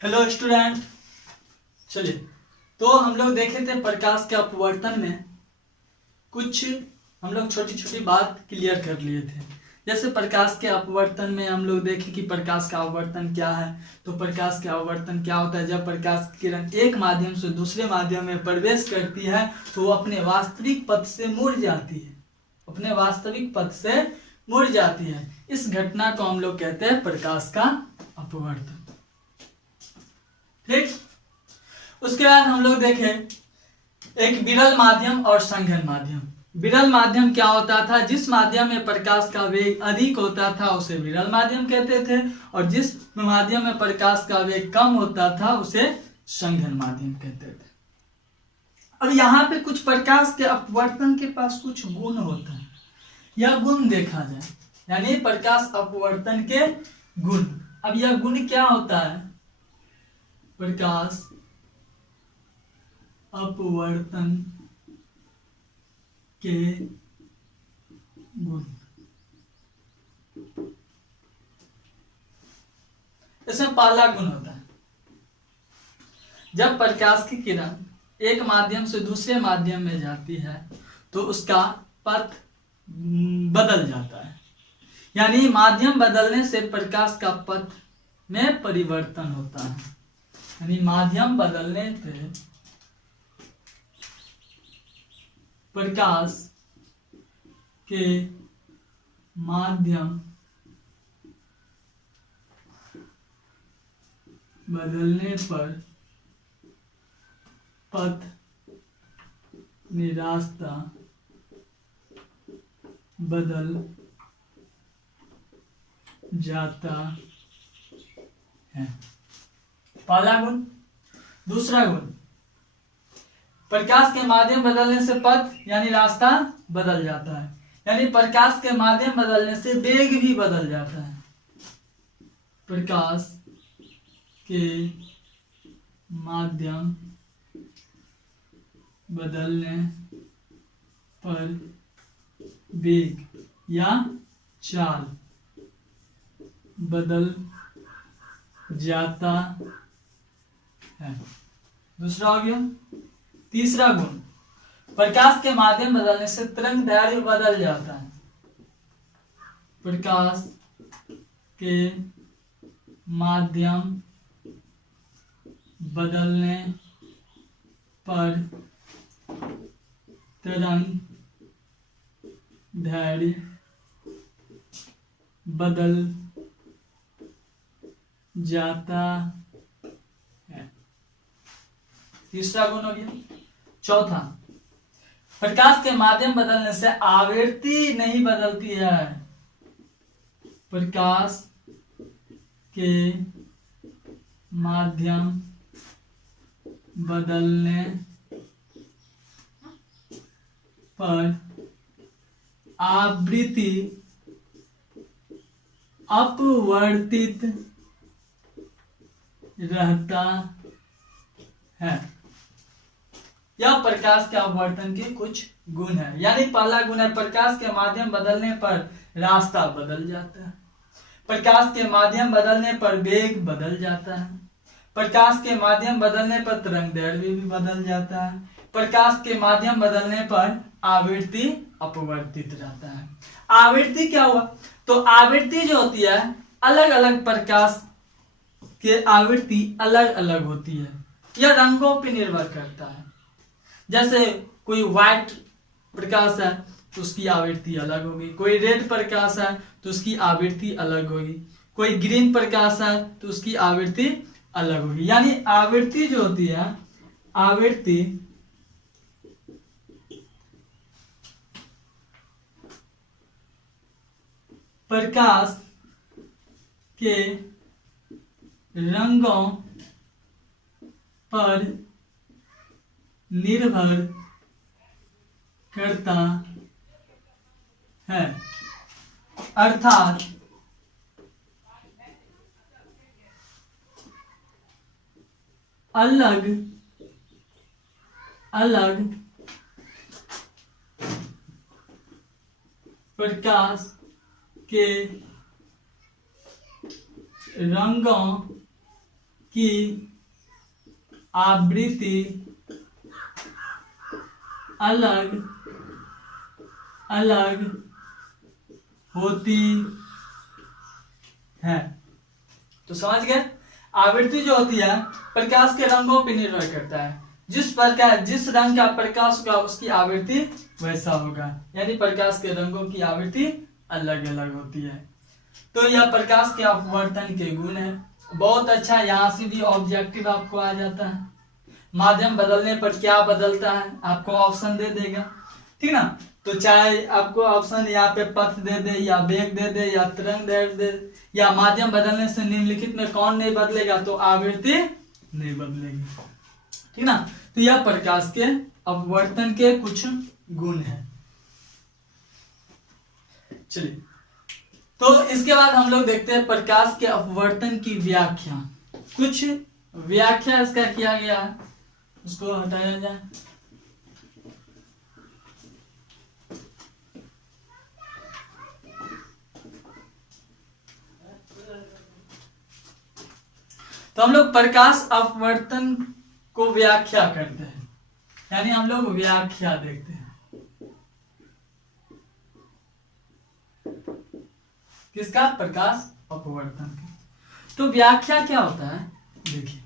Hello student. चलिए, तो हम लोग देखे थे प्रकाश के अपवर्तन में कुछ हम लोग छोटी छोटी बात क्लियर कर लिए थे। जैसे प्रकाश के अपवर्तन में हम लोग देखे कि प्रकाश का अपवर्तन क्या है। तो प्रकाश का अपवर्तन क्या होता है? जब प्रकाश की किरण एक माध्यम से दूसरे माध्यम में प्रवेश करती है तो वो अपने वास्तविक पथ से मुड़ जाती है, अपने वास्तविक पथ से मुड़ जाती है। इस घटना को हम लोग कहते हैं प्रकाश का अपवर्तन। ठीक, उसके बाद हम लोग देखें एक विरल माध्यम और संघन माध्यम। विरल माध्यम क्या होता था? जिस माध्यम में प्रकाश का वेग अधिक होता था उसे विरल माध्यम कहते थे, और जिस माध्यम में प्रकाश का वेग कम होता था उसे संघन माध्यम कहते थे। अब यहाँ पे कुछ प्रकाश के अपवर्तन के पास कुछ गुण होता है, यह गुण देखा जाए, यानी प्रकाश अपवर्तन के गुण। अब यह गुण क्या होता है? प्रकाश अपवर्तन के गुण। इसमें पहला गुण होता है, जब प्रकाश की किरण एक माध्यम से दूसरे माध्यम में जाती है तो उसका पथ बदल जाता है, यानी माध्यम बदलने से प्रकाश का पथ में परिवर्तन होता है। यानी माध्यम बदलने से प्रकाश के माध्यम बदलने पर पथ निरास्ता बदल जाता है। पहला गुण। दूसरा गुण, प्रकाश के माध्यम बदलने से पथ यानी रास्ता बदल जाता है, यानी प्रकाश के माध्यम बदलने से वेग भी बदल जाता है। प्रकाश के माध्यम बदलने पर वेग या चाल बदल जाता है। दूसरा हो गया। तीसरा गुण, प्रकाश के माध्यम बदलने से तरंग दैर्घ्य बदल जाता है। प्रकाश के माध्यम बदलने पर तरंग दैर्घ्य बदल जाता है। तीसरा गुण हो गया। चौथा, प्रकाश के माध्यम बदलने से आवृत्ति नहीं बदलती है। प्रकाश के माध्यम बदलने पर आवृत्ति अपवर्तित रहता है। यह प्रकाश के अपवर्तन के कुछ गुण है। यानी पहला गुण है, प्रकाश के माध्यम बदलने पर रास्ता बदल जाता है। प्रकाश के माध्यम बदलने पर वेग बदल जाता है। प्रकाश के माध्यम बदलने पर तरंगदैर्घ्य भी बदल जाता है। प्रकाश के माध्यम बदलने पर आवृत्ति अपवर्तित रहता है। आवृत्ति क्या हुआ? तो आवृत्ति जो होती है, अलग अलग प्रकाश के आवृत्ति अलग अलग होती है। यह रंगों पर निर्भर करता है। जैसे कोई व्हाइट प्रकाश है तो उसकी आवृत्ति अलग होगी, कोई रेड प्रकाश है तो उसकी आवृत्ति अलग होगी, कोई ग्रीन प्रकाश है तो उसकी आवृत्ति अलग होगी। यानी आवृत्ति जो होती है, आवृत्ति प्रकाश के रंगों पर निर्भर करता है। अर्थात अलग अलग प्रकाश के रंगों की आवृत्ति अलग अलग होती है। तो समझ गए, आवृत्ति जो होती है प्रकाश के रंगों पर निर्भर करता है। जिस रंग का प्रकाश होगा उसकी आवृत्ति वैसा होगा, यानी प्रकाश के रंगों की आवृत्ति अलग अलग होती है। तो यह प्रकाश के अपवर्तन के गुण है। बहुत अच्छा, यहाँ से भी ऑब्जेक्टिव आपको आ जाता है। माध्यम बदलने पर क्या बदलता है आपको ऑप्शन दे देगा, ठीक ना। तो चाहे आपको ऑप्शन यहाँ पे पथ दे दे या वेग दे दे या तरंग दे या माध्यम बदलने से निम्नलिखित में कौन नहीं बदलेगा, तो आवृत्ति नहीं बदलेगी, ठीक ना। तो यह प्रकाश के अपवर्तन के कुछ गुण हैं। चलिए, तो इसके बाद हम लोग देखते हैं प्रकाश के अपवर्तन की व्याख्या। कुछ व्याख्या इसका किया गया है, उसको हटाया जाए। तो हम लोग प्रकाश अपवर्तन को व्याख्या करते हैं, यानी हम लोग व्याख्या देखते हैं। किसका? प्रकाश अपवर्तन का। तो व्याख्या क्या होता है, देखिए।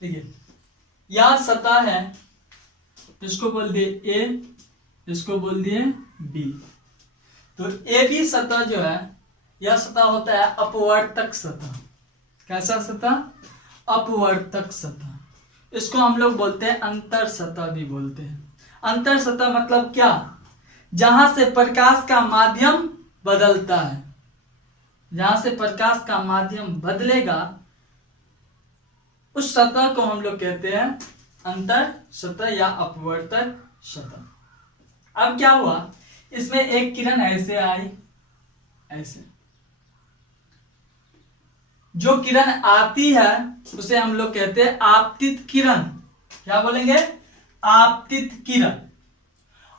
देखिए, यह सतह है, इसको बोल दिए ए, इसको बोल दिए बी। तो ए बी सतह जो है, यह सतह होता है अपवर्तक सतह। कैसा सतह? अपवर्तक सतह। इसको हम लोग बोलते हैं अंतर सतह भी बोलते हैं। अंतर सतह मतलब क्या? जहां से प्रकाश का माध्यम बदलता है, जहां से प्रकाश का माध्यम बदलेगा उस सतह को हम लोग कहते हैं अंतर सतह या अपवर्तक सतह। अब क्या हुआ, इसमें एक किरण ऐसे आई, ऐसे जो किरण आती है उसे हम लोग कहते हैं आपतित किरण। क्या बोलेंगे? आपतित किरण।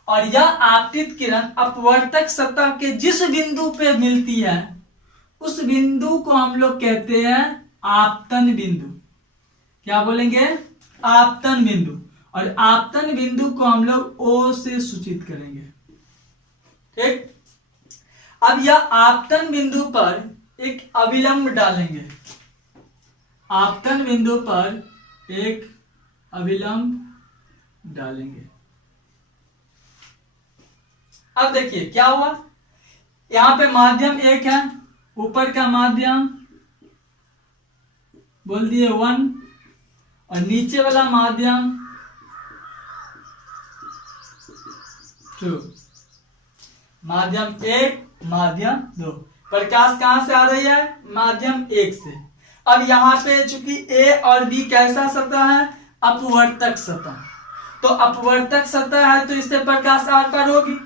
और यह आपतित किरण अपवर्तक सतह के जिस बिंदु पे मिलती है उस बिंदु को हम लोग कहते हैं आपतन बिंदु। क्या बोलेंगे? आपतन बिंदु। और आपतन बिंदु को हम लोग ओ से सूचित करेंगे, ठीक। अब यह आपतन बिंदु पर एक अभिलंब डालेंगे, आपतन बिंदु पर एक अभिलंब डालेंगे। अब देखिए क्या हुआ, यहां पे माध्यम एक है, ऊपर का माध्यम बोल दिए 1 और नीचे वाला माध्यम 2। माध्यम 1 माध्यम 2। प्रकाश कहां से आ रही है? माध्यम 1 से। अब यहां पे चूंकि ए और बी कैसा सतह है? अपवर्तक सतह। तो अपवर्तक सतह है तो इससे प्रकाश आर पार होगी।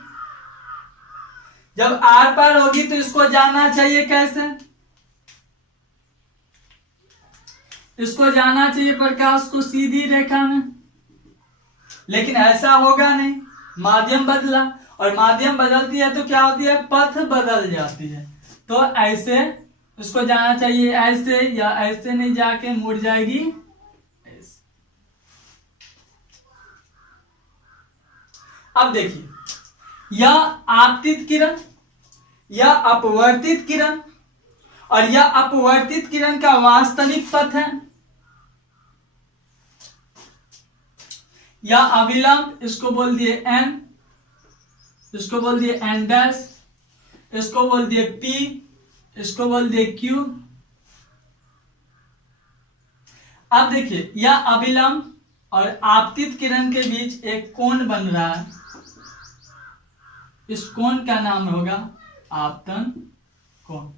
जब आर पार होगी तो इसको जाना चाहिए कैसे? इसको जाना चाहिए प्रकाश को सीधी रेखा में, लेकिन ऐसा होगा नहीं, माध्यम बदला। और माध्यम बदलती है तो क्या होती है? पथ बदल जाती है। तो ऐसे इसको जाना चाहिए, ऐसे या ऐसे नहीं जाके मुड़ जाएगी ऐसे। अब देखिए, यह आपतित किरण, यह अपवर्तित किरण और यह अपवर्तित किरण का वास्तविक पथ है। यह अविलंब, इसको बोल दिए n, इसको बोल दिए n डैश, इसको बोल दिए p, इसको बोल दिए q। अब देखिए, यह अविलंब और आपतित किरण के बीच एक कोण बन रहा है, इस कोण का नाम होगा आपतन कोण।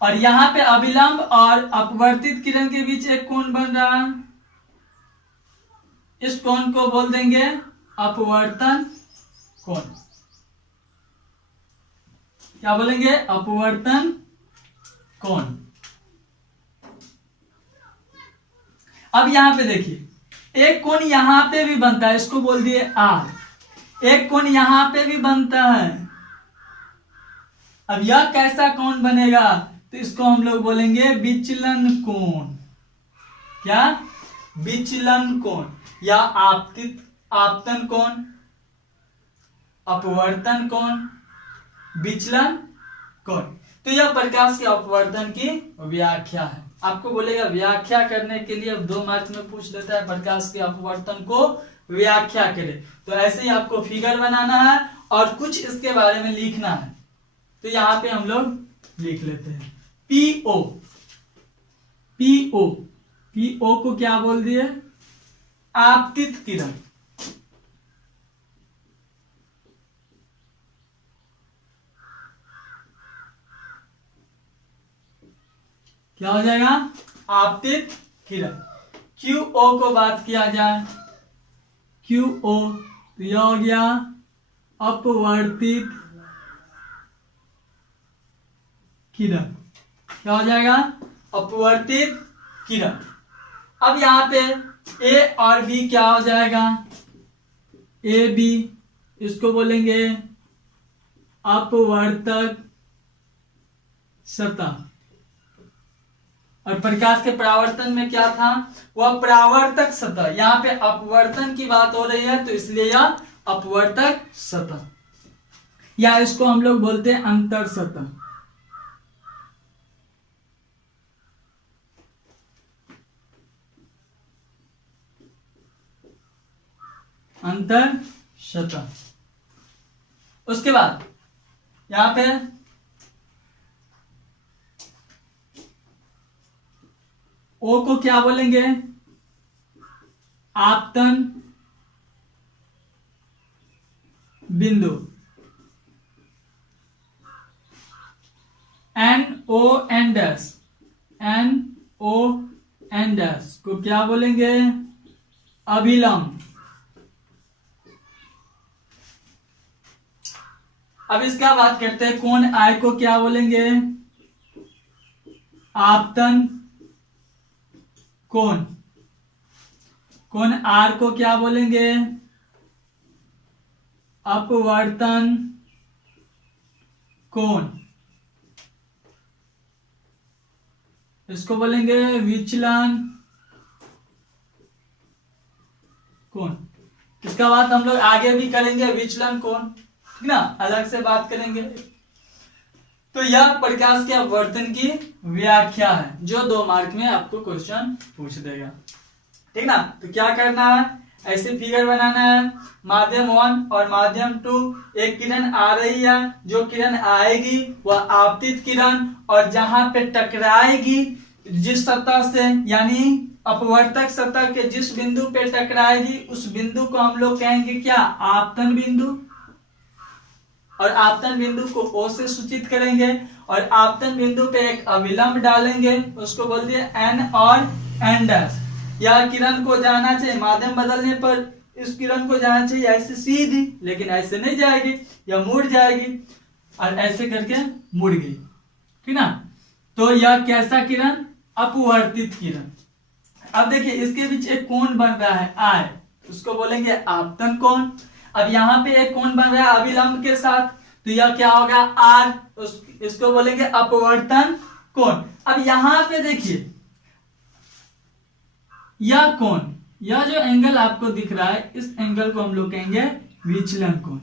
और यहां पे अविलंब और अपवर्तित किरण के बीच एक कोण बन रहा है, इस कोण को बोल देंगे अपवर्तन कोण। क्या बोलेंगे? अपवर्तन कोण। अब यहाँ पे देखिए एक कोण यहाँ पे भी बनता है, इसको बोल दिए आर। एक कोण यहाँ पे भी बनता है। अब यह कैसा कोण बनेगा, तो इसको हम लोग बोलेंगे विचलन कोण। क्या? विचलन कोण या आपतन कोण, अपवर्तन कोण, विचलन कोण। तो यह प्रकाश के अपवर्तन की व्याख्या है। आपको बोलेगा व्याख्या करने के लिए, अब 2 मार्क में पूछ लेता है प्रकाश के अपवर्तन को व्याख्या करे, तो ऐसे ही आपको फिगर बनाना है और कुछ इसके बारे में लिखना है। तो यहां पे हम लोग लिख लेते हैं पीओ। पीओ, पीओ को क्या बोल दिए? आपतित किरण। क्या हो जाएगा? आपतित किरण। क्यूओ को बात किया जाए, क्यूओ तो यह हो गया अपवर्तित किरण। क्या हो जाएगा? अपवर्तित किरण। अब यहां पे ए और बी क्या हो जाएगा? ए बी, इसको बोलेंगे अपवर्तक सतह। और प्रकाश के परावर्तन में क्या था? वह परावर्तक सतह। यहाँ पे अपवर्तन की बात हो रही है तो इसलिए यह अपवर्तक सतह, या इसको हम लोग बोलते हैं अंतर सतह। अंतर सतह। उसके बाद यहां पे ओ को क्या बोलेंगे? आपतन बिंदु। N O N dash, N O N dash को क्या बोलेंगे? अभिलंब। अब इसका बात करते हैं कोण आई को क्या बोलेंगे? आपतन कोण। कोण आर को क्या बोलेंगे? अपवर्तन कोण। इसको बोलेंगे विचलन कोण। इसका बात हम लोग आगे भी करेंगे, विचलन कोण, ठीक ना, अलग से बात करेंगे। तो यह प्रकाश के अपवर्तन की व्याख्या है जो 2 मार्क में आपको क्वेश्चन पूछ देगा, ठीक ना। तो क्या करना है? ऐसे फिगर बनाना है। माध्यम 1 और माध्यम 2, एक किरण आ रही है, जो किरण आएगी वह आपतित किरण, और जहां पे टकराएगी जिस सतह से, यानी अपवर्तक सतह के जिस बिंदु पे टकराएगी उस बिंदु को हम लोग कहेंगे क्या? आपतन बिंदु। और आपतन बिंदु को O से सूचित करेंगे और आपतन बिंदु पे एक अविलंब डालेंगे, उसको बोल दिए N और N डैश। यह किरण को जाना चाहिए, माध्यम बदलने पर इस किरण को जाना चाहिए ऐसे सीधी, लेकिन ऐसे नहीं जाएगी, यह मुड़ जाएगी और ऐसे करके मुड़ गई, ठीक ना। तो यह कैसा किरण? अपवर्तित किरण। अब देखिए इसके बीच एक कोण बन रहा है I, उसको बोलेंगे आपतन कोण। अब यहाँ पे एक कोण बन रहा है अभिलंब के साथ, तो यह क्या होगा? आर, इसको बोलेंगे अपवर्तन कोण। अब यहाँ पे देखिए यह कोण, यह जो एंगल आपको दिख रहा है, इस एंगल को हम लोग कहेंगे विचलन कोण।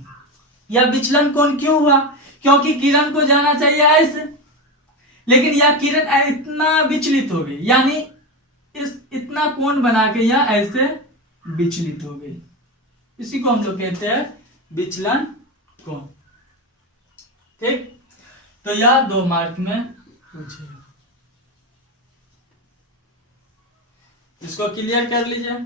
यह विचलन कोण क्यों हुआ? क्योंकि किरण को जाना चाहिए ऐसे, लेकिन यह किरण इतना विचलित हो गई, यानी इस इतना कोण बना के यह ऐसे विचलित हो गई। इसी को हम लोग कहते हैं विचलन कोण, ठीक। तो यह 2 मार्क में पूछेगा, इसको क्लियर कर लीजिए।